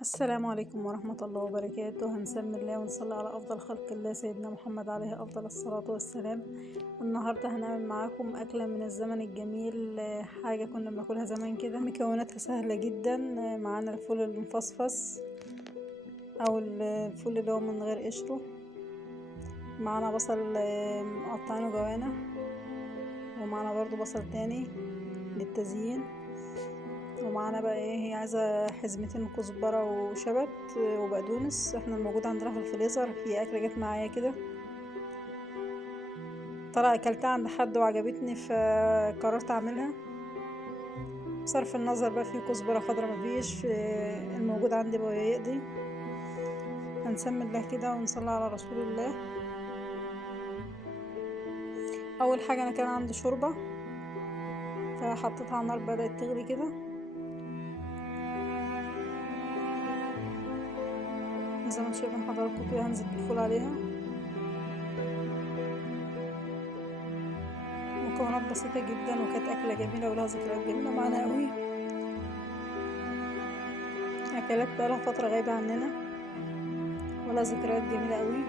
السلام عليكم ورحمة الله وبركاته. هنسمي الله ونصلي على أفضل خلق الله سيدنا محمد عليه أفضل الصلاة والسلام. النهاردة هنعمل معاكم أكلة من الزمن الجميل، حاجة كنا بناكلها زمان كده. مكوناتها سهلة جدا. معانا الفول المفصفص أو الفول اللي هو من غير قشره. معانا بصل مقطعينه جوانح، ومعانا برضو بصل تاني للتزيين، ومعانا بقى هي عايزة حزمتين كزبرة وشبت وبقدونس. احنا الموجود عندنا في الفريزر. هي اكلة جت معايا كده، طلع اكلتها عند حد وعجبتني فقررت اعملها. بصرف النظر بقى في كزبرة خضرا مفيش، الموجود عندي بقى يقضي. هنسمي الله كده ونصلي على رسول الله. اول حاجة انا كان عندي شوربة فحطيتها على النار، بدأت تغلي كده. زي ما شايفين حضراتكم كده هنزل بالفول عليها. مكونات بسيطة جدا وكانت أكلة جميلة ولها ذكريات جميلة معانا قوي. أكلات بقالها فترة غايبة عننا ولها ذكريات جميلة قوي.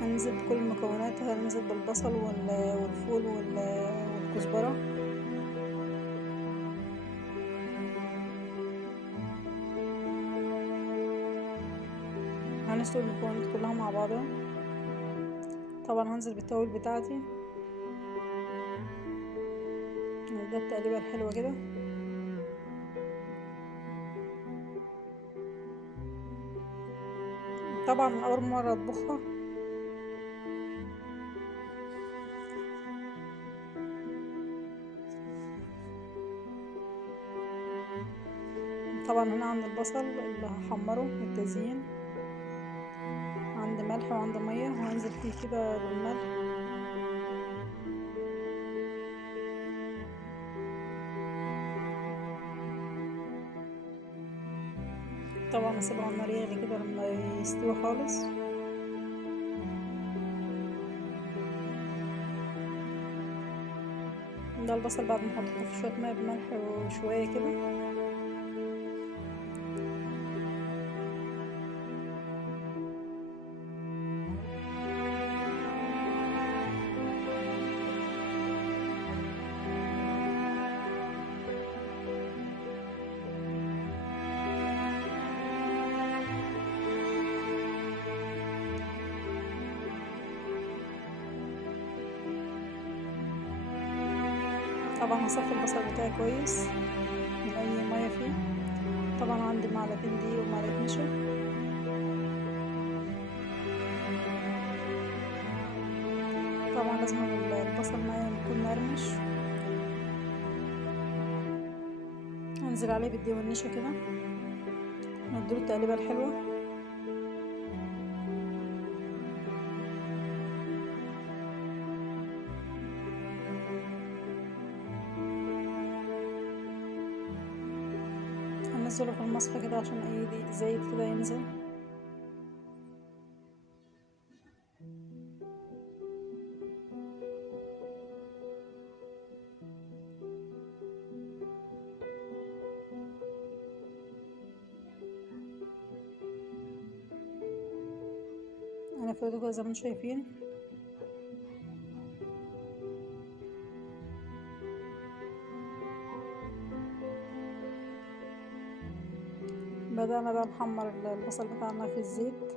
هننزل بكل المكونات، وهننزل بالبصل والفول والكزبرة. هنسلق المكونات كلها مع بعضها. طبعا هنزل بالتوابل بتاعتي. ده التقليبة الحلوة كده. طبعا أول مرة أطبخها، طبعا هنا عند البصل اللي هحمره للتزيين، عند ملح وعند مية، وهنزل فيه كده بالملح. طبعا اسيبه على النار يغلي كده لما يستوي خالص. ده البصل بعد ما حطيته في شويه ميه بملح وشويه كده. طبعا هصفي البصل بتاعي كويس من اي ميه فيه. طبعا عندي معلقتين دقيق ومعلقه نشا. طبعا لازم البصل معايا يكون مقرمش. انزل عليه بالدقيق والنشا كده، نديله التقليبه الحلوه. هنزله في المصفى كده عشان اي زيت كده ينزل. انا فردته كده زي ما انتم شايفين. بدأنا بقى نحمر البصل بتاعنا في الزيت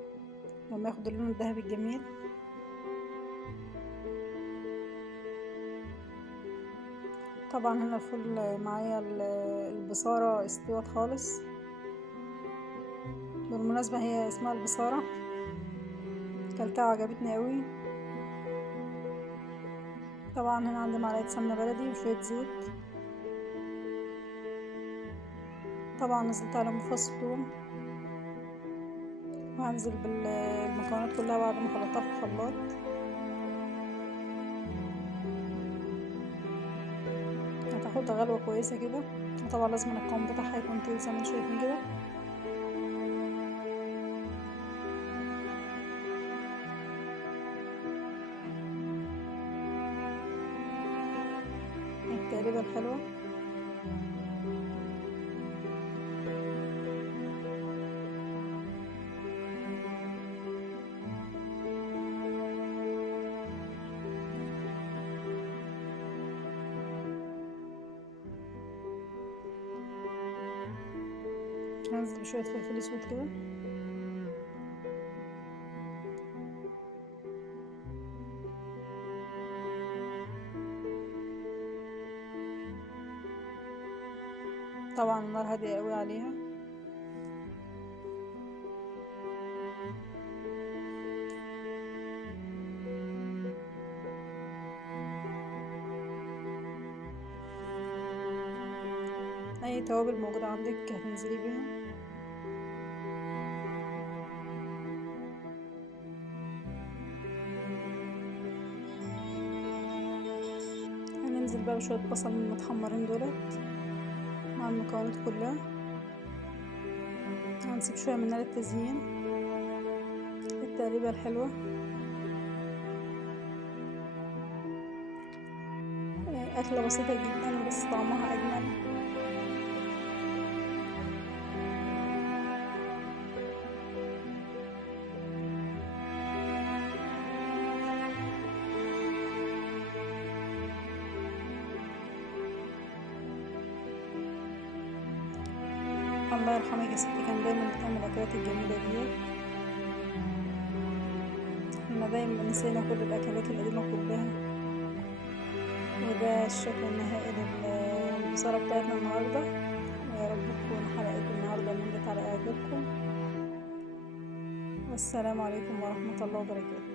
لما ياخد اللون الذهبي الجميل. طبعا هنا الفول معايا البصارة استوت خالص. بالمناسبة هي اسمها البصارة، كلتها وعجبتني قوي. طبعا هنا عندي معلقة سمنة بلدي وشوية زيت. طبعا نزلت عليهم فص ثوم، وهنزل بالمكونات كلها بعد ما خلطتها في الخلاط. هتاخد غلوة كويسة كده. وطبعا لازم القوام بتاعها يكون تقيل زي ما انتم شايفين كده. التقليبة الحلوة. هنزل بشوية فلفل اسود كده. طبعا النار هادية قوي عليها. اي توابل موجودة عندك هتنزلي بيها. هننزل بقى بشوية بصل متحمرين دولت مع المكونات كلها. هنسيب شوية منها للتزيين، التقليبة الحلوة. أكلة بسيطة جدا بس طعمها أجمل. الله يرحمك يا ستي، كان دايما بتعمل الأكلات الجميلة دي. احنا دايما نسينا كل الأكلات القديمة كلها. وده الشكل النهائي للبصارة بتاعتنا النهاردة. ويا رب تكون حلقة النهاردة نالت على إعجابكم. والسلام عليكم ورحمة الله وبركاته.